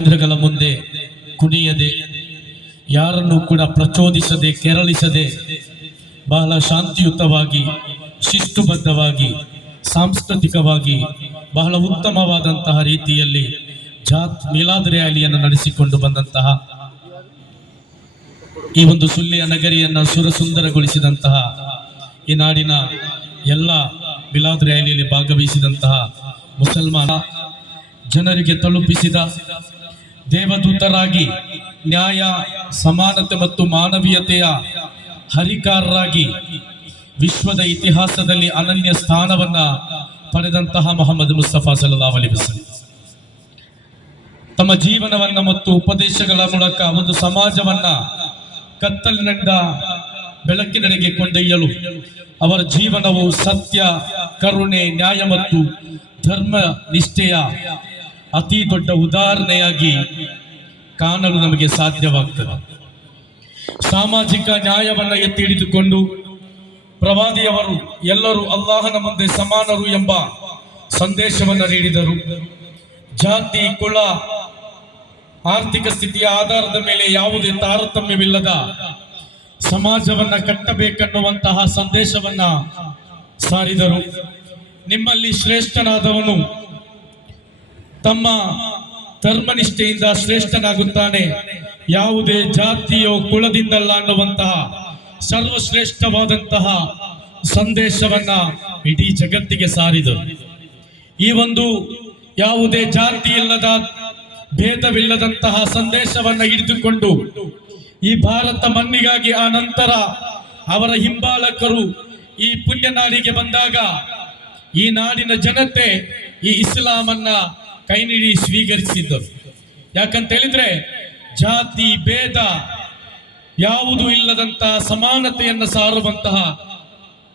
ಕೇಂದ್ರಗಳ ಮುಂದೆ ಕುಣಿಯದೆ, ಯಾರನ್ನು ಕೂಡ ಪ್ರಚೋದಿಸದೆ, ಕೆರಳಿಸದೆ, ಬಹಳ ಶಾಂತಿಯುತವಾಗಿ, ಶಿಸ್ತುಬದ್ಧವಾಗಿ, ಸಾಂಸ್ಕೃತಿಕವಾಗಿ, ಬಹಳ ಉತ್ತಮವಾದಂತಹ ರೀತಿಯಲ್ಲಿ ಜಾತ್ ಮಿಲಾದ್ ರ್ಯಾಲಿಯನ್ನು ನಡೆಸಿಕೊಂಡು ಬಂದಂತಹ ಈ ಒಂದು ಸುಳ್ಳಿಯ ನಗರಿಯನ್ನ ಸುರಸುಂದರಗೊಳಿಸಿದಂತಹ ಈ ನಾಡಿನ ಎಲ್ಲ ಮಿಲಾದ್ ರ್ಯಾಲಿಯಲ್ಲಿ ಭಾಗವಹಿಸಿದಂತಹ ಮುಸಲ್ಮಾನ ಜನರಿಗೆ ತಲುಪಿಸಿದ ದೇವದೂತರಾಗಿ, ನ್ಯಾಯ, ಸಮಾನತೆ ಮತ್ತು ಮಾನವೀಯತೆಯ ಹರಿಕಾರರಾಗಿ ವಿಶ್ವದ ಇತಿಹಾಸದಲ್ಲಿ ಅನನ್ಯ ಸ್ಥಾನವನ್ನ ಪಡೆದಂತಹ ಮೊಹಮ್ಮದ್ ಮುಸ್ತಫಾ ಸಲ್ಲಾ ಅಲಿ ತಮ್ಮ ಜೀವನವನ್ನ ಮತ್ತು ಉಪದೇಶಗಳ ಮೂಲಕ ಒಂದು ಸಮಾಜವನ್ನ ಕತ್ತಲಿನಿಂದ ಬೆಳಕಿನಡೆಗೆ ಕೊಂಡೊಯ್ಯಲು ಅವರ ಜೀವನವು ಸತ್ಯ, ಕರುಣೆ, ನ್ಯಾಯ ಮತ್ತು ಧರ್ಮ ನಿಷ್ಠೆಯ ಅತಿ ದೊಡ್ಡ ಉದಾಹರಣೆಯಾಗಿ ಕಾಣಲು ನಮಗೆ ಸಾಧ್ಯವಾಗ್ತದೆ. ಸಾಮಾಜಿಕ ನ್ಯಾಯವನ್ನು ಎತ್ತಿ ಹಿಡಿದುಕೊಂಡು ಪ್ರವಾದಿಯವರು ಎಲ್ಲರೂ ಅಲ್ಲಾಹನ ಮುಂದೆ ಸಮಾನರು ಎಂಬ ಸಂದೇಶವನ್ನು ನೀಡಿದರು. ಜಾತಿ, ಕುಲ, ಆರ್ಥಿಕ ಸ್ಥಿತಿಯ ಆಧಾರದ ಮೇಲೆ ಯಾವುದೇ ತಾರತಮ್ಯವಿಲ್ಲದ ಸಮಾಜವನ್ನ ಕಟ್ಟಬೇಕನ್ನುವಂತಹ ಸಂದೇಶವನ್ನ ಸಾರಿದರು. ನಿಮ್ಮಲ್ಲಿ ಶ್ರೇಷ್ಠನಾದವನು ತಮ್ಮ ಧರ್ಮನಿಷ್ಠೆಯಿಂದ ಶ್ರೇಷ್ಠನಾಗುತ್ತಾನೆ. ಯಾವುದೇ ಜಾತಿಯೋ ಕುಲದಿಂದಲ್ಲ ಅನ್ನುವಂತಹ ಸರ್ವಶ್ರೇಷ್ಠವಾದಂತಹ ಸಂದೇಶವನ್ನ ಇಡೀ ಜಗತ್ತಿಗೆ ಸಾರಿದರು ಈ ಒಂದು ಯಾವುದೇ ಜಾತಿ ಇಲ್ಲದ, ಭೇದವಿಲ್ಲದಂತಹ ಸಂದೇಶವನ್ನ ಹಿಡಿದುಕೊಂಡು ಈ ಭಾರತ ಮಣ್ಣಿಗಾಗಿ ಆ ನಂತರ ಅವರ ಹಿಂಬಾಲಕರು ಈ ಪುಣ್ಯ ನಾಡಿಗೆ ಬಂದಾಗ ಈ ನಾಡಿನ ಜನತೆ ಈ ಇಸ್ಲಾಮನ್ನ ಕೈ ನೀಡಿ ಸ್ವೀಕರಿಸಿದ್ದರು. ಯಾಕಂತ ಹೇಳಿದ್ರೆ ಜಾತಿ, ಭೇದ ಯಾವುದೂ ಇಲ್ಲದಂತಹ ಸಮಾನತೆಯನ್ನು ಸಾರುವಂತಹ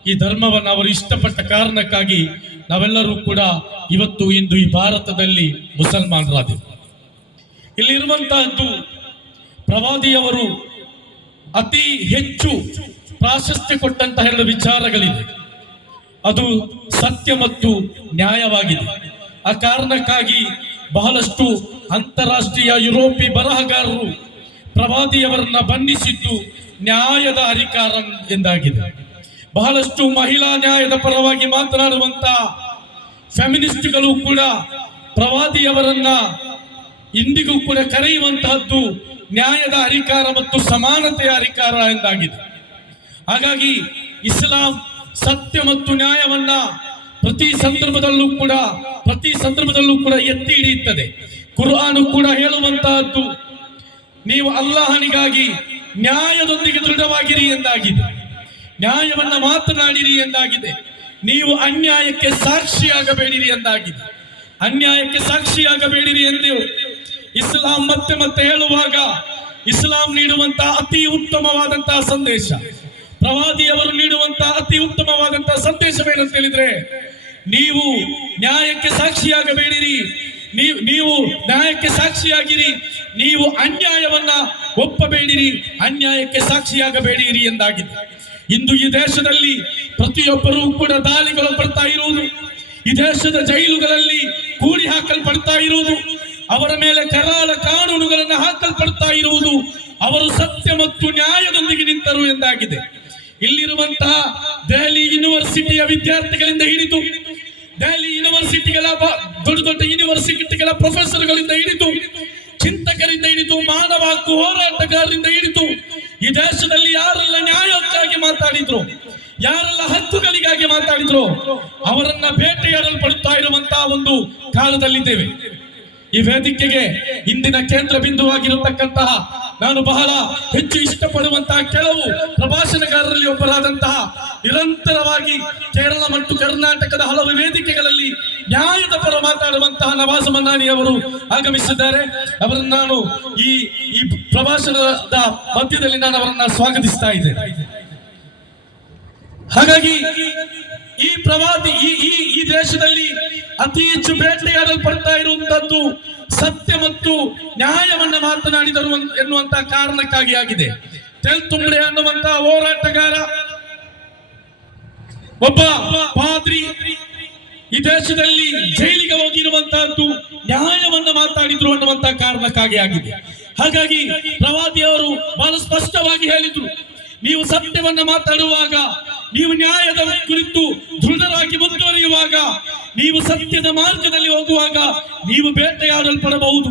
ಈ ಧರ್ಮವನ್ನು ಅವರು ಇಷ್ಟಪಟ್ಟ ಕಾರಣಕ್ಕಾಗಿ ನಾವೆಲ್ಲರೂ ಕೂಡ ಇವತ್ತು ಇಂದು ಈ ಭಾರತದಲ್ಲಿ ಮುಸಲ್ಮಾನರಾದೆವು. ಇಲ್ಲಿರುವಂತಹದ್ದು ಪ್ರವಾದಿಯವರು ಅತಿ ಹೆಚ್ಚು ಪ್ರಾಶಸ್ತ್ಯ ಕೊಟ್ಟಂತಹ ಎರಡು ವಿಚಾರಗಳಿದೆ ಅದು ಸತ್ಯ ಮತ್ತು ನ್ಯಾಯವಾಗಿದೆ. ಆ ಕಾರಣಕ್ಕಾಗಿ ಬಹಳಷ್ಟು ಅಂತಾರಾಷ್ಟ್ರೀಯ ಯುರೋಪಿ ಬರಹಗಾರರು ಪ್ರವಾದಿಯವರನ್ನ ಬಣ್ಣಿಸಿದ್ದು ನ್ಯಾಯದ ಅಧಿಕಾರ ಎಂದಾಗಿದೆ. ಬಹಳಷ್ಟು ಮಹಿಳಾ ನ್ಯಾಯದ ಪರವಾಗಿ ಮಾತನಾಡುವಂತ ಫೆಮಿನಿಸ್ಟ್ಗಳು ಕೂಡ ಪ್ರವಾದಿಯವರನ್ನ ಇಂದಿಗೂ ಕೂಡ ಕರೆಯುವಂತಹದ್ದು ನ್ಯಾಯದ ಅಧಿಕಾರ ಮತ್ತು ಸಮಾನತೆಯ ಅಧಿಕಾರ ಎಂದಾಗಿದೆ. ಹಾಗಾಗಿ ಇಸ್ಲಾಂ ಸತ್ಯ ಮತ್ತು ನ್ಯಾಯವನ್ನ ಪ್ರತಿ ಸಂದರ್ಭದಲ್ಲೂ ಕೂಡ, ಪ್ರತಿ ಸಂದರ್ಭದಲ್ಲೂ ಕೂಡ ಎತ್ತಿ ಹಿಡಿಯುತ್ತದೆ. ಕುರ್ಆನು ಕೂಡ ಹೇಳುವಂತಹದ್ದು, ನೀವು ಅಲ್ಲಾಹನಿಗಾಗಿ ನ್ಯಾಯದೊಂದಿಗೆ ದೃಢವಾಗಿರಿ ಎಂದಾಗಿದೆ. ನ್ಯಾಯವನ್ನ ಮಾತನಾಡಿರಿ ಎಂದಾಗಿದೆ. ನೀವು ಅನ್ಯಾಯಕ್ಕೆ ಸಾಕ್ಷಿಯಾಗಬೇಡಿರಿ ಎಂದಾಗಿದೆ. ಅನ್ಯಾಯಕ್ಕೆ ಸಾಕ್ಷಿಯಾಗಬೇಡಿರಿ ಎಂದು ಇಸ್ಲಾಂ ಮತ್ತೆ ಮತ್ತೆ ಹೇಳುವಾಗ ಇಸ್ಲಾಂ ನೀಡುವಂತಹ ಅತಿ ಉತ್ತಮವಾದಂತಹ ಸಂದೇಶ. ಪ್ರವಾದಿಯವರು ನೀಡುವಂತಹ ಅತಿ ಉತ್ತಮವಾದಂತಹ ಸಂದೇಶವೇನಂತ ಹೇಳಿದ್ರೆ ನೀವು ನ್ಯಾಯಕ್ಕೆ ಸಾಕ್ಷಿಯಾಗಬೇಡಿರಿ. ನೀವು ನ್ಯಾಯಕ್ಕೆ ಸಾಕ್ಷಿಯಾಗಿರಿ. ನೀವು ಅನ್ಯಾಯವನ್ನ ಒಪ್ಪಬೇಡಿರಿ. ಅನ್ಯಾಯಕ್ಕೆ ಸಾಕ್ಷಿಯಾಗಬೇಡಿರಿ ಎಂದಾಗಿದೆ. ಇಂದು ಈ ದೇಶದಲ್ಲಿ ಪ್ರತಿಯೊಬ್ಬರೂ ಕೂಡ ದಾಳಿಗಳು ಬರ್ತಾ ಇರುವುದು. ಈ ದೇಶದ ಜೈಲುಗಳಲ್ಲಿ ಕೂಡಿ ಹಾಕಲ್ಪಡ್ತಾ ಇರುವುದು. ಅವರ ಮೇಲೆ ಕರಾಳ ಕಾನೂನುಗಳನ್ನು ಹಾಕಲ್ಪಡ್ತಾ ಇರುವುದು. ಅವರು ಸತ್ಯ ಮತ್ತು ನ್ಯಾಯದೊಂದಿಗೆ ನಿಂತರು ಎಂದಾಗಿದೆ. ಇಲ್ಲಿರುವಂತಹ ದೆಹಲಿ ಯೂನಿವರ್ಸಿಟಿಯ ವಿದ್ಯಾರ್ಥಿಗಳಿಂದ ಹಿಡಿದು ದೆಹಲಿ ಯೂನಿವರ್ಸಿಟಿಗಳ ದೊಡ್ಡ ದೊಡ್ಡ ಯೂನಿವರ್ಸಿಟಿಗಳ ಪ್ರೊಫೆಸರ್ಗಳಿಂದ ಹಿಡಿದು, ಚಿಂತಕರಿಂದ ಹಿಡಿದು, ಮಾನವ ಹಕ್ಕು ಹೋರಾಟಗಾರರಿಂದ ಹಿಡಿದು, ಈ ದೇಶದಲ್ಲಿ ಯಾರೆಲ್ಲ ನ್ಯಾಯಕ್ಕಾಗಿ ಮಾತಾಡಿದ್ರು, ಯಾರೆಲ್ಲ ಹಕ್ಕುಗಳಿಗಾಗಿ ಮಾತಾಡಿದ್ರು, ಅವರನ್ನ ಬೇಟೆಯಾಡಲ್ಪಡುತ್ತಾ ಇರುವಂತಹ ಒಂದು ಕಾಲದಲ್ಲಿದ್ದೇವೆ. ಈ ವೇದಿಕೆಗೆ ಇಂದಿನ ಕೇಂದ್ರ ಬಿಂದುವಾಗಿರತಕ್ಕಂತಹ ನಾನು ಬಹಳ ಹೆಚ್ಚು ಇಷ್ಟಪಡುವಂತಹ ಕೆಲವು ಪ್ರಭಾಷಣಕಾರರಲ್ಲಿ ಒಬ್ಬರಾದಂತಹ ನಿರಂತರವಾಗಿ ಕೇರಳ ಮತ್ತು ಕರ್ನಾಟಕದ ಹಲವು ವೇದಿಕೆಗಳಲ್ಲಿ ನ್ಯಾಯದ ಪರ ಮಾತಾಡುವಂತಹ ನವಾಜ್ ಮನ್ನಾನಿ ಅವರು ಆಗಮಿಸಿದ್ದಾರೆ. ಅವರನ್ನು ನಾನು ಈ ಈ ಪ್ರಭಾಷಣದ ಮಧ್ಯದಲ್ಲಿ ನಾನು ಅವರನ್ನ ಸ್ವಾಗತಿಸ್ತಾ ಇದ್ದೇನೆ. ಹಾಗಾಗಿ ಈ ಪ್ರವಾದಿ, ಈ ಈ ದೇಶದಲ್ಲಿ ಅತಿ ಹೆಚ್ಚು ಬೇಟೆಯಾಡಲ್ಪಡ್ತಾ ಇರುವಂತದ್ದು ಸತ್ಯ ಮತ್ತು ನ್ಯಾಯವನ್ನ ಮಾತನಾಡಿದರು ಎನ್ನುವಂತಹ ಎನ್ನುವಂತ ಕಾರಣಕ್ಕಾಗಿ ಆಗಿದೆ. ತೆಲ್ತುಂಬಡೆ ಅನ್ನುವಂತ ಹೋರಾಟಗಾರ ಒಬ್ಬ ಪಾದ್ರಿ ಈ ದೇಶದಲ್ಲಿ ಜೈಲಿಗೆ ಹೋಗಿರುವಂತಹದ್ದು ನ್ಯಾಯವನ್ನ ಮಾತಾಡಿದ್ರು ಅನ್ನುವಂತಹ ಕಾರಣಕ್ಕಾಗಿ ಆಗಿದೆ. ಹಾಗಾಗಿ ಪ್ರವಾದಿ ಅವರು ಬಹಳ ಸ್ಪಷ್ಟವಾಗಿ ಹೇಳಿದ್ರು, ನೀವು ಸತ್ಯವನ್ನ ಮಾತಾಡುವಾಗ, ನೀವು ನ್ಯಾಯದ ಕುರಿತು ದೃಢರಾಗಿ ಮುಂದುವರಿಯುವಾಗ, ನೀವು ಸತ್ಯದ ಮಾರ್ಗದಲ್ಲಿ ಹೋಗುವಾಗ ನೀವು ಬೇಟೆಯಾಡಲ್ಪಡಬಹುದು.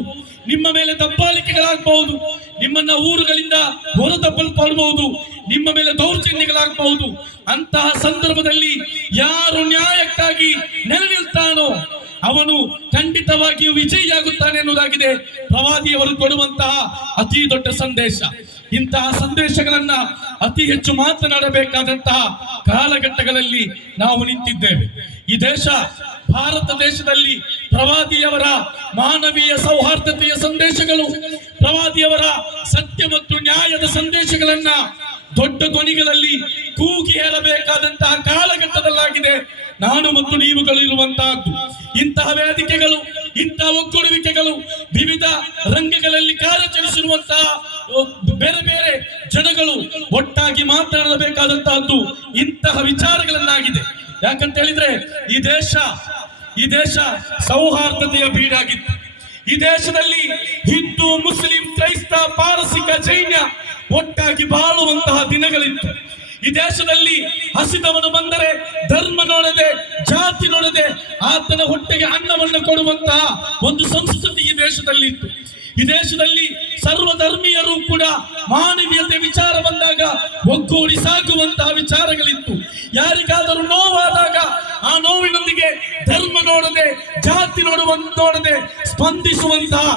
ನಿಮ್ಮ ಮೇಲೆ ದಬ್ಬಾಳಿಕೆಗಳಾಗಬಹುದು. ನಿಮ್ಮನ್ನ ಊರುಗಳಿಂದ ಹೊರದಬ್ಬಲ್ಪಡಬಹುದು ನಿಮ್ಮ ಮೇಲೆ ದೌರ್ಜನ್ಯಗಳಾಗಬಹುದು. ಅಂತಹ ಸಂದರ್ಭದಲ್ಲಿ ಯಾರು ನ್ಯಾಯಕ್ಕಾಗಿ ನೆಲೆ ಅವನು ಖಂಡಿತವಾಗಿಯೂ ವಿಜಯಿಯಾಗುತ್ತಾನೆ ಎನ್ನುವುದಾಗಿದೆ ಪ್ರವಾದಿಯವರು ಕೊಡುವಂತಹ ಅತಿ ದೊಡ್ಡ ಸಂದೇಶ. ಇಂತಹ ಸಂದೇಶಗಳನ್ನ ಅತಿ ಹೆಚ್ಚು ಮಾತನಾಡಬೇಕಾದಂತಹ ಕಾಲಘಟ್ಟಗಳಲ್ಲಿ ನಾವು ನಿಂತಿದ್ದೇವೆ. ಈ ದೇಶ ಭಾರತ ದೇಶದಲ್ಲಿ ಪ್ರವಾದಿಯವರ ಮಾನವೀಯ ಸೌಹಾರ್ದತೆಯ ಸಂದೇಶಗಳು, ಪ್ರವಾದಿಯವರ ಸತ್ಯ ಮತ್ತು ನ್ಯಾಯದ ಸಂದೇಶಗಳನ್ನ ದೊಡ್ಡ ಧ್ವನಿಗಳಲ್ಲಿ ಕೂಗಿ ಹೇಳಬೇಕಾದಂತಹ ಕಾಲಘಟ್ಟದಲ್ಲಾಗಿದೆ. ನಾನು ಮತ್ತು ನೀವುಗಳು ಇರುವಂತಹದ್ದು ಇಂತಹ ವೇದಿಕೆಗಳು, ಇಂತಹ ಒಗ್ಗೂಡುವಿಕೆಗಳು, ವಿವಿಧ ರಂಗಗಳಲ್ಲಿ ಕಾರ್ಯಾಚರಿಸಿರುವಂತಹ ಬೇರೆ ಬೇರೆ ಜನಗಳು ಒಟ್ಟಾಗಿ ಮಾತನಾಡಬೇಕಾದಂತಹದ್ದು ಇಂತಹ ವಿಚಾರಗಳನ್ನಾಗಿದೆ. ಯಾಕಂತ ಹೇಳಿದ್ರೆ, ಈ ದೇಶ ಈ ದೇಶ ಸೌಹಾರ್ದತೆಯ ಬೀಡಾಗಿತ್ತು. ಈ ದೇಶದಲ್ಲಿ ಹಿಂದೂ, ಮುಸ್ಲಿಂ, ಕ್ರೈಸ್ತ, ಪಾರಸಿಕ, ಜೈನ ಒಟ್ಟಾಗಿ ಬಾಳುವಂತಹ ದಿನಗಳಿತ್ತು. ಈ ದೇಶದಲ್ಲಿ ಹಸಿದವನು ಬಂದರೆ ಧರ್ಮ ನೋಡದೆ, ಜಾತಿ ನೋಡದೆ ಆತನ ಹೊಟ್ಟೆಗೆ ಅನ್ನವನ್ನು ಕೊಡುವಂತಹ ಒಂದು ಸಂಸ್ಕೃತಿ ಈ ದೇಶದಲ್ಲಿ ಇತ್ತು ಈ ದೇಶದಲ್ಲಿ ಸರ್ವಧರ್ಮೀಯರು ಕೂಡ ಮಾನವೀಯತೆ ವಿಚಾರ ಬಂದಾಗ ಒಗ್ಗೂಡಿ ಸಾಗುವಂತಹ ವಿಚಾರಗಳಿತ್ತು. ಯಾರಿಗಾದರೂ ನೋವಾದಾಗ ಆ ನೋವಿನೊಂದಿಗೆ ಧರ್ಮ ನೋಡದೆ, ಜಾತಿ ನೋಡುವ ನೋಡದೆ ಸ್ಪಂದಿಸುವಂತಹ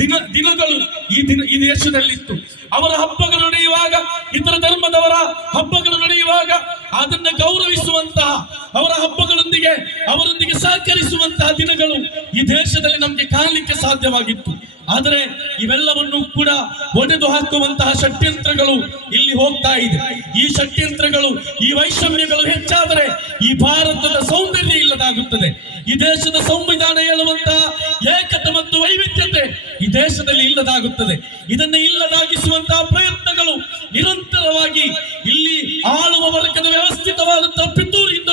ದಿನ ದಿನಗಳು ಈ ದಿನ ಈ ದೇಶದಲ್ಲಿತ್ತು. ಅವರ ಹಬ್ಬಗಳು ನಡೆಯುವಾಗ, ಇತರ ಧರ್ಮದವರ ಹಬ್ಬಗಳು ನಡೆಯುವಾಗ ಅದನ್ನು ಗೌರವಿಸುವಂತಹ, ಅವರ ಹಬ್ಬಗಳೊಂದಿಗೆ ಅವರೊಂದಿಗೆ ಸಹಕರಿಸುವಂತಹ ದಿನಗಳು ಈ ದೇಶದಲ್ಲಿ ನಮಗೆ ಕಾಣಲಿಕ್ಕೆ ಸಾಧ್ಯವಾಗಿತ್ತು. ಆದರೆ ಇವೆಲ್ಲವನ್ನು ಕೂಡ ಒಡೆದು ಹಾಕುವಂತಹ ಷಡ್ಯಂತ್ರಗಳು ಇಲ್ಲಿ ಹೋಗ್ತಾ ಇದೆ. ಈ ಷಡ್ಯಂತ್ರಗಳು, ಈ ವೈಷಮ್ಯಗಳು ಹೆಚ್ಚಾದರೆ ಈ ಭಾರತದ ಸೌಂದರ್ಯ ಇಲ್ಲದಾಗುತ್ತದೆ. ಈ ದೇಶದ ಸಂವಿಧಾನ ಹೇಳುವಂತಹ ಏಕತೆ ಮತ್ತು ವೈವಿಧ್ಯತೆ ಈ ದೇಶದಲ್ಲಿ ಇಲ್ಲದಾಗುತ್ತದೆ. ಇದನ್ನು ಇಲ್ಲದಾಗಿಸುವಂತಹ ಪ್ರಯತ್ನಗಳು ನಿರಂತರವಾಗಿ ಇಲ್ಲಿ ಆಳುವ ವರ್ಗದ ವ್ಯವಸ್ಥಿತವಾದಂತಹ ಕೂಡ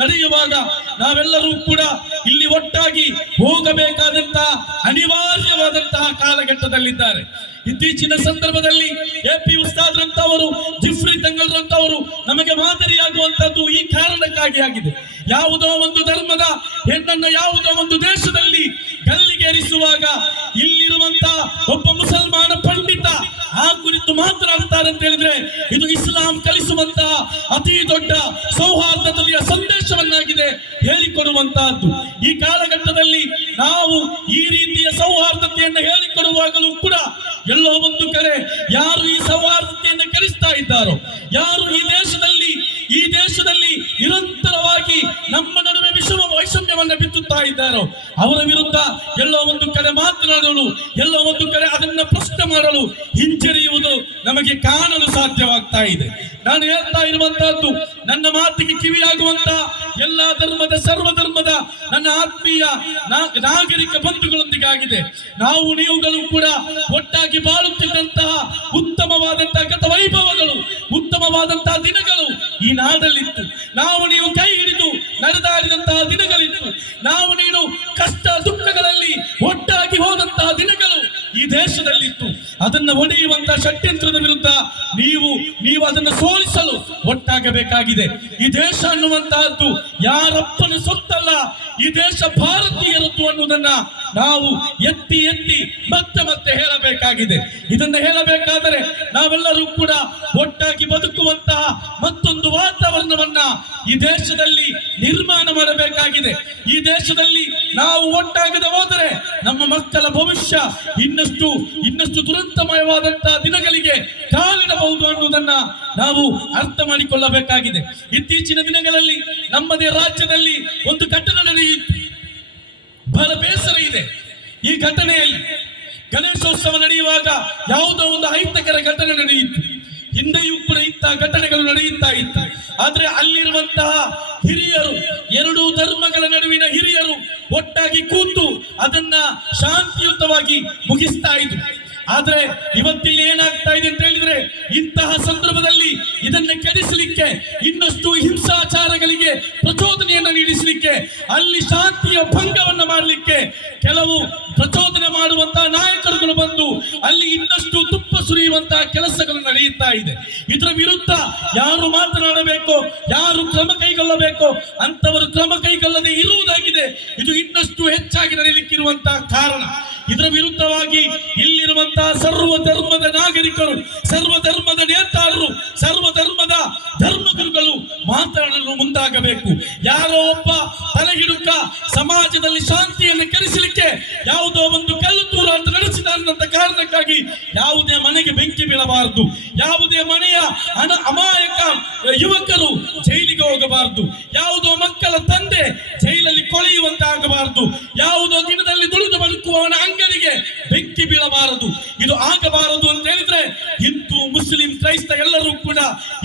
ನಡೆಯುವಾಗ ನಾವೆಲ್ಲರೂ ಕೂಡ ಇಲ್ಲಿ ಒಟ್ಟಾಗಿ ಹೋಗಬೇಕಾದಂತಹ ಅನಿವಾರ್ಯವಾದಂತಹ ಕಾಲಘಟ್ಟದಲ್ಲಿದ್ದಾರೆ. ಇತ್ತೀಚಿನ ಸಂದರ್ಭದಲ್ಲಿ ಎ ಪಿ ಉಸ್ತಾದ್ರಂತವರು ಜಿಫ್ರಿ ತಂಗಲ್ರಂತವರು ನಮಗೆ ಮಾದರಿಯಾಗುವಂತದ್ದು ಈ ಕಾರಣಕ್ಕಾಗಿ ಆಗಿದೆ. ಯಾವುದೋ ಒಂದು ಧರ್ಮದ ಹೆಣ್ಣನ್ನ ಯಾವುದೋ ಒಂದು ದೇಶದಲ್ಲಿ ಗಲ್ಲಿಗೇರಿಸುವಾಗ ಇಲ್ಲಿರುವಂತಹ ಒಬ್ಬ ಮುಸಲ್ಮಾನ ಕುರಿತು ಅಂತಾರೆ ಅಂತ ಹೇಳಿದ್ರೆ, ಇದು ಇಸ್ಲಾಂ ಕಲಿಸುವಂತಹ ಅತಿ ದೊಡ್ಡ ಸೌಹಾರ್ದತೆಯ ಸಂದೇಶವನ್ನಾಗಿದೆ ಹೇಳಿಕೊಡುವಂತಹದ್ದು. ಈ ಕಾಲಘಟ್ಟದಲ್ಲಿ ನಾವು ಈ ರೀತಿಯ ಸೌಹಾರ್ದತೆಯನ್ನು ಹೇಳಿಕೊಡುವಾಗಲೂ ಕೂಡ ಎಲ್ಲೋ ಒಂದು ಕರೆ ಯಾರು ಈ ಸೌಹಾರ್ದತೆಯನ್ನು ಕಲಿಸ್ತಾ ಇದ್ದಾರೋ, ಯಾರು ಈ ದೇಶದಲ್ಲಿ ಈ ದೇಶದಲ್ಲಿ ನಿರಂತರವಾಗಿ ನಮ್ಮ ನಡುವೆ ವಿಷಮ ವೈಷಮ್ಯವನ್ನು ಬಿತ್ತುತ್ತಾ ಇದ್ದಾರೋ, ಅವರ ವಿರುದ್ಧ ಎಲ್ಲೋ ಒಂದು ಕಡೆ ಕಾಣಲು ಸಾಧ್ಯವಾಗ್ತಾ ಇದೆ. ನಾನು ಹೇಳ್ತಾ ಇರುವಂತಹದ್ದು, ನನ್ನ ಮಾತಿಗೆ ಕಿವಿಯಾಗುವಂತ ಎಲ್ಲಾ ಧರ್ಮದ ಸರ್ವ ಧರ್ಮದ ನನ್ನ ಆತ್ಮೀಯ ನಾಗರಿಕ ಬಂಧುಗಳೊಂದಿಗಾಗಿದೆ. ನಾವು ನೀವುಗಳು ಕೂಡ ಒಟ್ಟಾಗಿ ಬಾಳುತ್ತಿದ್ದಂತಹ ಉತ್ತಮವಾದಂತಹ ಗತ ವೈಭವಗಳು, ಉತ್ತಮವಾದಂತಹ ದಿನಗಳು ಈ ನಾಡಲ್ಲಿತ್ತು. ನಾವು ನೀವು ಕೈ ಹಿಡಿದು ನಡೆದಾಡಿದಂತಹ ದಿನಗಳಿತ್ತು. ನಾವು ನೀನು ಕಷ್ಟ ದುಃಖಗಳಲ್ಲಿ ಒಟ್ಟಾಗಿ ಹೋದಂತಹ ದಿನಗಳು ಈ ದೇಶದಲ್ಲಿತ್ತು. ಅದನ್ನ ಒಡೆಯುವಂತಹ ಷಡ್ಯಂತ್ರದ ಒಟ್ಟಾಗಬೇಕಾಗಿದೆ ಈ ದೇಶ ಅನ್ನುವಂತಹದ್ದು ಯಾರಪ್ಪನ ಸೊತ್ತಲ್ಲ. ಈ ದೇಶ ಭಾರತೀಯರದ್ದು ಅನ್ನುವುದನ್ನ ನಾವು ಎತ್ತಿ ಎತ್ತಿ ಮತ್ತೆ ಮತ್ತೆ ಹೇಳಬೇಕಾಗಿದೆ. ಇದನ್ನ ಹೇಳಬೇಕಾದರೆ ನಾವೆಲ್ಲರೂ ಕೂಡ ಒಟ್ಟಾಗಿ ಬದುಕುವಂತಹ ಮತ್ತೊಂದು ವಾತಾವರಣವನ್ನ ಈ ದೇಶದಲ್ಲಿ ನಿರ್ಮಾಣ ಮಾಡಬೇಕಾಗಿದೆ. ಈ ದೇಶದಲ್ಲಿ ನಾವು ಒಟ್ಟಾಗದೆ ಹೋದರೆ ನಮ್ಮ ಮಕ್ಕಳ ಭವಿಷ್ಯ ಮಾಡಿಕೊಳ್ಳಬೇಕಾಗಿದೆ ಇತ್ತೀಚಿನ ದಿನಗಳಲ್ಲಿ ನಮ್ಮದೇ ರಾಜ್ಯದಲ್ಲಿ ಒಂದು ಘಟನೆ ನಡೆಯಿತು ಬಹಳ ಬೇಸರ ಇದೆ. ಈ ಘಟನೆಯಲ್ಲಿ ಗಣೇಶೋತ್ಸವ ನಡೆಯುವಾಗ ಯಾವುದೋ ಒಂದು ಅಹಿತಕರ ಘಟನೆ ನಡೆಯಿತು. ಹಿಂದೆಯೂ ಕೂಡ ಇಂತಹ ಘಟನೆಗಳು ನಡೆಯುತ್ತಾ ಇತ್ತು. ಆದ್ರೆ ಅಲ್ಲಿರುವಂತಹ ಹಿರಿಯರು, ಎರಡೂ ಧರ್ಮಗಳ ನಡುವಿನ ಹಿರಿಯರು ಒಟ್ಟಾಗಿ ಕೂತು ಅದನ್ನ ಶಾಂತಿಯುತವಾಗಿ ಮುಗಿಸ್ತಾ ಇದ್ರು. ಆದ್ರೆ ಇವತ್ತಿಲ್ಲಿ ಏನಾಗ್ತಾ ಇದೆ ಅಂತ ಹೇಳಿದ್ರೆ ಇಂತಹ ಸಂದರ್ಭದಲ್ಲಿ ಇದನ್ನ ಕೆಡಿಸಲಿಕ್ಕೆ ಇನ್ನಷ್ಟು ಹಿಂಸಾಚಾರಗಳಿಗೆ ಪ್ರಚೋದನೆಯನ್ನ ನೀಡಿಸಲಿಕ್ಕೆ, ಅಲ್ಲಿ ಶಾಂತಿಯ ಭಂಗವನ್ನ ಮಾಡಲಿಕ್ಕೆ ಕೆಲವು ಪ್ರಚೋದನೆ ಮಾಡುವಂತ ನಾಯಕರುಗಳು ಬಂದು ಅಲ್ಲಿ ಇನ್ನಷ್ಟು ತುಪ್ಪ ಸುರಿಯುವಂತಹ ಕೆಲಸಗಳು ನಡೆಯುತ್ತಾ ಇದೆ. ಇದರ ವಿರುದ್ಧ ಯಾರು ಮಾತನಾಡಬೇಕು, ಯಾರು ಕ್ರಮ ಕೈಗೊಳ್ಳಬೇಕು ಅಂತವರು ಕ್ರಮ ಕೈಗೊಳ್ಳದೆ ಇರುವುದಾಗಿದೆ. ಇದು ಇನ್ನಷ್ಟು ಹೆಚ್ಚಾಗಿ ನಡೆಯಲಿಕ್ಕಿರುವಂತಹ ಕಾರಣ. ಇದರ ವಿರುದ್ಧವಾಗಿ ಇಲ್ಲಿರುವಂತಹ ಸರ್ವ ಧರ್ಮದ ನಾಗರಿಕರು, ಸರ್ವ ಧರ್ಮದ ನೇತಾರರು, ಸರ್ವ ಧರ್ಮದ ಧರ್ಮಗುರುಗಳು ಮಾತನಾಡಲು ಮುಂದಾಗಬೇಕು. ಯಾರೋ ಒಬ್ಬ ತಲೆಗಿಡುಕ ಸಮಾಜದಲ್ಲಿ ಶಾಂತಿಯನ್ನು ಕೆಡಿಸಲಿಕ್ಕೆ ಯಾವುದೋ ಒಂದು ಕಲ್ಲು ತೂರಾಟ ನಡೆಸಿದ ಕಾರಣಕ್ಕಾಗಿ ಯಾವುದೇ ಮನೆಗೆ ಬೆಂಕಿ ಬೀಳಬಾರದು. ಯಾವುದೇ ಮನೆಯ ಅನ ಅಮಾಯಕ ಯುವಕರು ಜೈಲಿಗೆ ಹೋಗಬಾರದು. ಯಾವುದೋ ಮಕ್ಕಳ ತಂದೆ ಜೈಲಲ್ಲಿ ಕೊಳೆಯುವಂತೆ ಆಗಬಾರದು ಯಾವುದೋ ದಿನದಲ್ಲಿ ದುಡಿದು ಬದುಕುವವನ ಅಂಗಡಿಗೆ ಬೆಂಕಿ ಬೀಳಬಾರದು. ಇದು ಆಗಬಾರದು ಅಂತ ಹೇಳಿದ್ರೆ ಹಿಂದೂ, ಮುಸ್ಲಿಂ, ಕ್ರೈಸ್ತ ಎಲ್ಲರೂ ಕೂಡ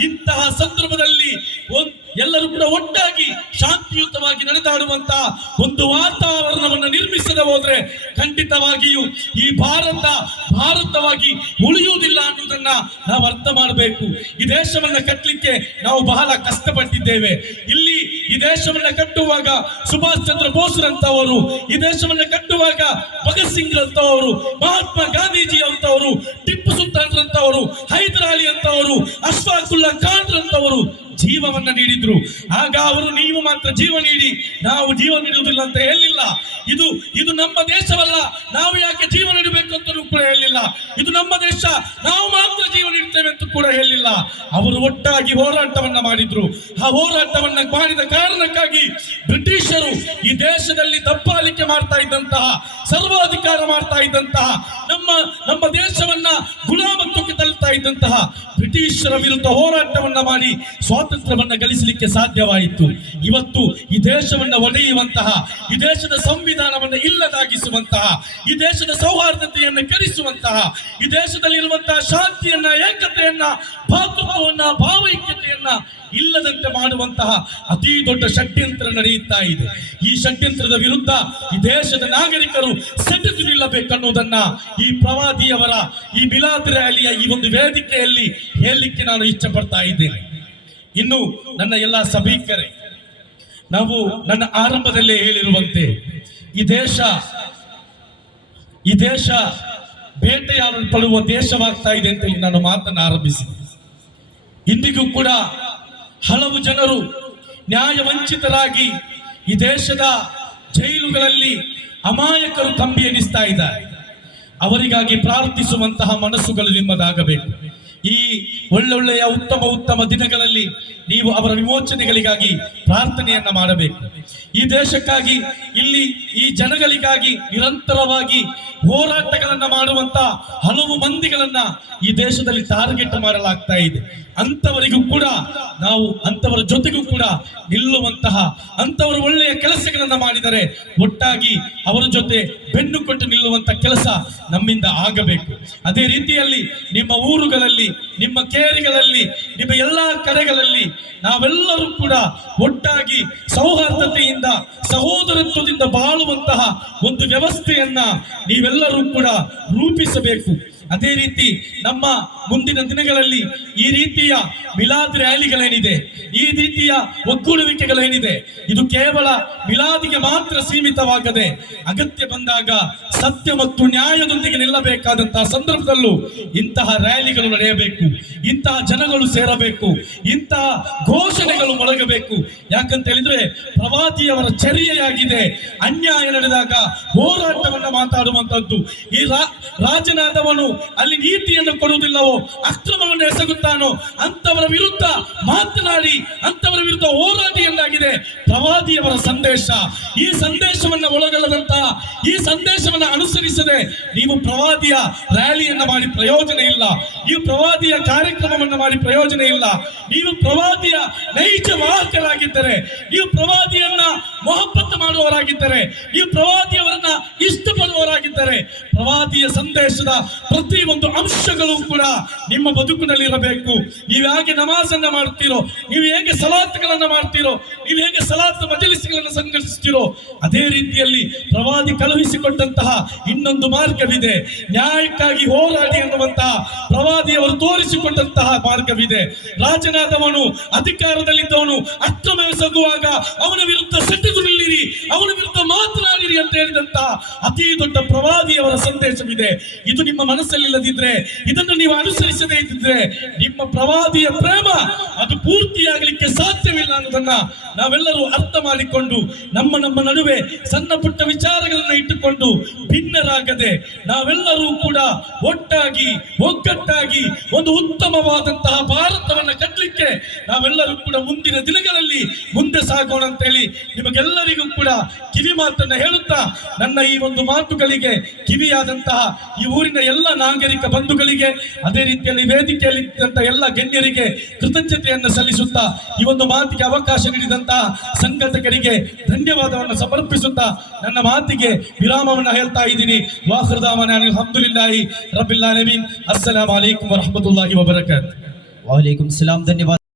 ಇಂತಹ ಸಂದರ್ಭದಲ್ಲಿ ಎಲ್ಲರೂ ಕೂಡ ಒಟ್ಟಾಗಿ ಶಾಂತಿಯುತವಾಗಿ ನಡೆದಾಡುವಂತಹ ಒಂದು ವಾತಾವರಣವನ್ನು ನಿರ್ಮಿಸದೆ ಹೋದ್ರೆ ಖಂಡಿತವಾಗಿಯೂ ಈ ಭಾರತ ಭಾರತವಾಗಿ ಉಳಿಯುವುದಿಲ್ಲ ಅನ್ನೋದನ್ನ ನಾವು ಅರ್ಥ ಮಾಡಬೇಕು. ಈ ದೇಶವನ್ನ ಕಟ್ಟಲಿಕ್ಕೆ ನಾವು ಬಹಳ ಕಷ್ಟಪಟ್ಟಿದ್ದೇವೆ. ಇಲ್ಲಿ ಈ ದೇಶವನ್ನ ಕಟ್ಟುವಾಗ ಸುಭಾಷ್ ಚಂದ್ರ ಬೋಸ್ರಂತವರು ಈ ದೇಶವನ್ನ ಕಟ್ಟುವಾಗ ಭಗತ್ ಸಿಂಗ್ ಅಂತವರು ಮಹಾತ್ಮ ಗಾಂಧೀಜಿ ಅಂತವರು ಟಿಪ್ಪು ಸುಲ್ತಾನ್ ಹೈದರಾಲಿ ಅಂತವರು ಅಶ್ವಾಕುಲ್ಲಾ ಖಾನ್ ರಂತವರು ಜೀವವನ್ನ ನೀಡಿದ್ರು. ಆಗ ಅವರು ನೀವು ಮಾತ್ರ ಜೀವ ನೀಡಿ. ನಾವು ಜೀವ ನೀಡುವುದಿಲ್ಲ ಅಂತ ಹೇಳಿಲ್ಲ. ಇದು ಇದು ನಮ್ಮ ದೇಶವಲ್ಲ. ನಾವು ಯಾಕೆ ಜೀವ ನೀಡಬೇಕು ಅಂತ ಕೂಡ ಹೇಳಿಲ್ಲ. ಇದು ನಮ್ಮ ದೇಶ. ನಾವು ಮಾತ್ರ ಜೀವ ನೀಡ್ತೇವೆ ಅಂತ ಕೂಡ ಹೇಳಿಲ್ಲ. ಅವರು ಒಟ್ಟಾಗಿ ಹೋರಾಟವನ್ನ ಮಾಡಿದ್ರು. ಆ ಹೋರಾಟವನ್ನ ಮಾಡಿದ ಕಾರಣಕ್ಕಾಗಿ ಬ್ರಿಟಿಷರು ಈ ದೇಶದಲ್ಲಿ ದಬ್ಬಾಳಿಕೆ ಮಾಡ್ತಾ ಇದ್ದಂತಹ, ಸರ್ವಾಧಿಕಾರ ಮಾಡ್ತಾ ಇದ್ದಂತಹ ನಮ್ಮ ನಮ್ಮ ದೇಶವನ್ನ ಇದ್ದಂತಹ ಬ್ರಿಟಿಷರ ವಿರುದ್ಧ ಹೋರಾಟವನ್ನ ಮಾಡಿ ಸ್ವಾತಂತ್ರ್ಯವನ್ನ ಗಳಿಸಲಿಕ್ಕೆ ಸಾಧ್ಯವಾಯಿತು. ಇವತ್ತು ಈ ದೇಶವನ್ನ ಒಡೆಯುವಂತಹ, ಈ ದೇಶದ ಸಂವಿಧಾನವನ್ನು ಇಲ್ಲದಾಗಿಸುವಂತಹ, ಈ ದೇಶದ ಸೌಹಾರ್ದತೆಯನ್ನು ಕರೆಸುವಂತಹ ಈ ದೇಶದಲ್ಲಿರುವಂತಹ ಶಾಂತಿಯನ್ನ, ಏಕತೆಯನ್ನ, ಭಾತೃತ್ವವನ್ನ, ಭಾವೈಕ್ಯತೆಯನ್ನ ಇಲ್ಲದಂತೆ ಮಾಡುವಂತಹ ಅತಿ ದೊಡ್ಡ ಷಡ್ಯಂತ್ರ ನಡೆಯುತ್ತಾ ಇದೆ. ಈ ಷಡ್ಯಂತ್ರದ ವಿರುದ್ಧ ಈ ದೇಶದ ನಾಗರಿಕರು ಸೆಟೆದು ನಿಲ್ಲಬೇಕನ್ನುವುದನ್ನ ಈ ಪ್ರವಾದಿಯವರ ಈ ಬಿಲಾದ್ ರ್ಯಾಲಿಯ ಈ ಒಂದು ವೇದಿಕೆಯಲ್ಲಿ ಹೇಳಲಿಕ್ಕೆ ನಾನು ಇಚ್ಛೆ ಪಡ್ತಾ ಇದ್ದೇನೆ. ಇನ್ನು ನನ್ನ ಎಲ್ಲ ಸಭಿಕರೇ, ನಾವು ನನ್ನ ಆರಂಭದಲ್ಲೇ ಹೇಳಿರುವಂತೆ ಈ ದೇಶ ಈ ದೇಶ ಬೇಟೆಯಾಡಲ್ಪಡುವ ದೇಶವಾಗ್ತಾ ಇದೆ ಅಂತೇಳಿ ನಾನು ಮಾತನ್ನು ಆರಂಭಿಸಿದೆ. ಇಂದಿಗೂ ಕೂಡ ಹಲವು ಜನರು ನ್ಯಾಯ ವಂಚಿತರಾಗಿ ಈ ದೇಶದ ಜೈಲುಗಳಲ್ಲಿ ಅಮಾಯಕರು ಕಂಬಿ ಎನಿಸ್ತಾ ಇದ್ದಾರೆ. ಅವರಿಗಾಗಿ ಪ್ರಾರ್ಥಿಸುವಂತಹ ಮನಸ್ಸುಗಳು ನಿಮ್ಮದಾಗಬೇಕು. ಈ ಒಳ್ಳೊಳ್ಳೆಯ ಉತ್ತಮ ಉತ್ತಮ ದಿನಗಳಲ್ಲಿ ನೀವು ಅವರ ವಿಮೋಚನೆಗಳಿಗಾಗಿ ಪ್ರಾರ್ಥನೆಯನ್ನ ಮಾಡಬೇಕು. ಈ ದೇಶಕ್ಕಾಗಿ, ಇಲ್ಲಿ ಈ ಜನಗಳಿಗಾಗಿ ನಿರಂತರವಾಗಿ ಹೋರಾಟಗಳನ್ನ ಮಾಡುವಂತ ಹಲವು ಮಂದಿಗಳನ್ನ ಈ ದೇಶದಲ್ಲಿ ಟಾರ್ಗೆಟ್ ಮಾಡಲಾಗ್ತಾ ಇದೆ. ಅಂತವರಿಗೂ ಕೂಡ ನಾವು ಅಂತವರ ಜೊತೆಗೂ ಕೂಡ ನಿಲ್ಲುವಂತಹ ಅಂತವರು ಒಳ್ಳೆಯ ಕೆಲಸಗಳನ್ನು ಮಾಡಿದರೆ ಒಟ್ಟಾಗಿ ಅವರ ಜೊತೆ ಬೆನ್ನು ಕೊಟ್ಟು ನಿಲ್ಲುವಂತ ಕೆಲಸ ನಮ್ಮಿಂದ ಆಗಬೇಕು. ಅದೇ ರೀತಿಯಲ್ಲಿ ನಿಮ್ಮ ಊರುಗಳಲ್ಲಿ, ನಿಮ್ಮ ಕೇರಿಗಳಲ್ಲಿ, ನಿಮ್ಮ ಎಲ್ಲಾ ಕಡೆಗಳಲ್ಲಿ ನಾವೆಲ್ಲರೂ ಕೂಡ ಒಟ್ಟಾಗಿ ಸೌಹಾರ್ದತೆಯಿಂದ, ಸಹೋದರತ್ವದಿಂದ ಬಾಳುವಂತಹ ಒಂದು ವ್ಯವಸ್ಥೆಯನ್ನ ನೀವೆಲ್ಲರೂ ಕೂಡ ರೂಪಿಸಬೇಕು. ಅದೇ ರೀತಿ ನಮ್ಮ ಮುಂದಿನ ದಿನಗಳಲ್ಲಿ ಈ ರೀತಿಯ ಮಿಲಾದ್ ರ್ಯಾಲಿಗಳೇನಿದೆ, ಈ ರೀತಿಯ ಒಗ್ಗೂಡುವಿಕೆಗಳೇನಿದೆ, ಇದು ಕೇವಲ ಮಿಲಾದಿಗೆ ಮಾತ್ರ ಸೀಮಿತವಾಗದೆ ಅಗತ್ಯ ಬಂದಾಗ ಸತ್ಯ ಮತ್ತು ನ್ಯಾಯದೊಂದಿಗೆ ನಿಲ್ಲಬೇಕಾದಂತಹ ಸಂದರ್ಭದಲ್ಲೂ ಇಂತಹ ರ್ಯಾಲಿಗಳು ನಡೆಯಬೇಕು, ಇಂತಹ ಜನಗಳು ಸೇರಬೇಕು, ಇಂತಹ ಘೋಷಣೆಗಳು ಮೊಳಗಬೇಕು. ಯಾಕಂತ ಹೇಳಿದ್ರೆ ಪ್ರವಾದಿಯವರ ಚರ್ಯೆಯಾಗಿದೆ. ಅನ್ಯಾಯ ನಡೆದಾಗ ಹೋರಾಟವನ್ನು ಮಾತಾಡುವಂತದ್ದು ಈ ರಾಜನಾದವನು ಅಲ್ಲಿ ನೀತಿಯನ್ನು ಕೊಡುವುದಿಲ್ಲವೋ, ಅಕ್ರಮವನ್ನು ಎಸಗುತ್ತಾನೋ ಅಂತವರ ವಿರುದ್ಧ ಮಾತನಾಡಿ ಅಂತವರ ವಿರುದ್ಧ ಹೋರಾಟ ಎಂದಾಗಿದೆ ಪ್ರವಾದಿಯವರ ಸಂದೇಶ. ಈ ಸಂದೇಶವನ್ನು ಒಳಗೊಳ್ಳದಂತಹ ಈ ಸಂದೇಶವನ್ನು ಅನುಸರಿಸದೆ ನೀವು ಪ್ರವಾದಿಯ ರ್ಯಾಲಿಯನ್ನ ಮಾಡಿ ಪ್ರಯೋಜನ ಇಲ್ಲ. ನೀವು ಪ್ರವಾದಿಯ ಕಾರ್ಯಕ್ರಮವನ್ನು ಮಾಡಿ ಪ್ರಯೋಜನ ಇಲ್ಲ. ನೀವು ಪ್ರವಾದಿಯ ನೈಜ ವಾಹಕರಾಗಿದ್ದರೆ, ನೀವು ಪ್ರವಾದಿಯನ್ನ ಮೊಹಬ್ಬತ್ ಮಾಡುವವರಾಗಿದ್ದರೆ, ನೀವು ಪ್ರವಾದಿಯವರನ್ನ ಇಷ್ಟಪಡುವವರಾಗಿದ್ದರೆ ಪ್ರವಾದಿಯ ಸಂದೇಶದ ಪ್ರತಿ ಒಂದು ಅಂಶಗಳು ಕೂಡ ನಿಮ್ಮ ಬದುಕಿನಲ್ಲಿ ಇರಬೇಕು ನೀವು ಹೇಗೆ ನಮಾಜನ್ನ ಮಾಡ್ತೀರೋ, ನೀವು ಹೇಗೆ ಸಲಾತ್ಗಳನ್ನ ಮಾಡ್ತೀರೋ, ನೀವು ಹೇಗೆ ಸಲಾತ್ ಮಜಲಿಸಿಗಳನ್ನ ಸಂಘಟಿಸ್ತೀರೋ, ಅದೇ ರೀತಿಯಲ್ಲಿ ಪ್ರವಾದಿ ಕಳುಹಿಸಿಕೊಟ್ಟಂತಹ ಇನ್ನೊಂದು ಮಾರ್ಗವಿದೆ. ನ್ಯಾಯಕ್ಕಾಗಿ ಹೋರಾಡಿ ಅನ್ನುವಂತಹ ಪ್ರವಾದಿಯವರು ತೋರಿಸಿಕೊಂಡಂತಹ ಮಾರ್ಗವಿದೆ. ರಾಜನಾದವನು, ಅಧಿಕಾರದಲ್ಲಿದ್ದವನು ಅಕ್ರಮವೆಸಗುವಾಗ ಅವನ ವಿರುದ್ಧ ಸೆಟೆದು ತಿಳಿದು ನಿಲ್ಲಿರಿ ಅವನ ವಿರುದ್ಧ ಮಾತನಾಡಿರಿ ಅಂತ ಹೇಳಿದಂತಹ ಅತಿ ದೊಡ್ಡ ಪ್ರವಾದಿಯವರ ಸಂದೇಶವಿದೆ. ಇದು ನಿಮ್ಮ ಮನಸ್ಸಲ್ಲಿಲ್ಲದಿದ್ರೆ ಇದನ್ನು ನೀವು ಅನುಸರಿಸದೇ ಇದ್ದಿದ್ರೆ, ನಿಮ್ಮ ಪ್ರವಾದಿಯ ಪ್ರೇಮ ಅದು ಪೂರ್ತಿಯಾಗಲಿಕ್ಕೆ ಸಾಧ್ಯವಿಲ್ಲ ಅನ್ನೋದನ್ನ ನಾವೆಲ್ಲರೂ ಅರ್ಥ ಮಾಡಿಕೊಂಡು, ನಮ್ಮ ನಮ್ಮ ನಡುವೆ ಸಣ್ಣ ಪುಟ್ಟ ವಿಚಾರಗಳನ್ನ ಇಟ್ಟುಕೊಂಡು ಭಿನ್ನರಾಗದೆ, ನಾವೆಲ್ಲರೂ ಕೂಡ ಒಟ್ಟಾಗಿ, ಒಗ್ಗಟ್ಟಾಗಿ ಒಂದು ಉತ್ತಮವಾದಂತಹ ಭಾರತವನ್ನ ಕಟ್ಟಲಿಕ್ಕೆ ನಾವೆಲ್ಲರೂ ಕೂಡ ಮುಂದಿನ ದಿನಗಳಲ್ಲಿ ಮುಂದೆ ಸಾಗೋಣ ಅಂತ ಹೇಳಿ ನಿಮಗೆಲ್ಲರಿಗೂ ಕೂಡ ಕಿವಿ ಮಾತನ್ನ ಹೇಳುತ್ತಾ, ನನ್ನ ಈ ಒಂದು ಮಾತುಗಳಿಗೆ ಪ್ರತಿನಿಧಿಯಾದಂತಹ ಈ ಊರಿನ ಎಲ್ಲ ನಾಗರಿಕ ಬಂಧುಗಳಿಗೆ, ಅದೇ ರೀತಿಯಲ್ಲಿ ವೇದಿಕೆಯಲ್ಲಿ ಎಲ್ಲ ಗಣ್ಯರಿಗೆ ಕೃತಜ್ಞತೆಯನ್ನು ಸಲ್ಲಿಸುತ್ತಾ ಈ ಒಂದು ಮಾತಿಗೆ ಅವಕಾಶ ನೀಡಿದಂತಹ ಸಂಘಟಕರಿಗೆ ಧನ್ಯವಾದವನ್ನು ಸಮರ್ಪಿಸುತ್ತಾ ನನ್ನ ಮಾತಿಗೆ ವಿರಾಮವನ್ನು ಹೇಳ್ತಾ ಇದ್ದೀನಿ. ವಾಹೃದಾಮನ ಅಲ್ಹಮ್ದುಲಿಲ್ಲಾಹಿ ರಬಿಲ್ಲಾ ನಬೀನ್ ಅಸ್ಸಲಾಂ ವರಹಮತುಲ್ಲಾಹಿ ವಬರಕಾತ್. ವಾಲೇಕುಂ ಸಲಾಂ, ಧನ್ಯವಾದ.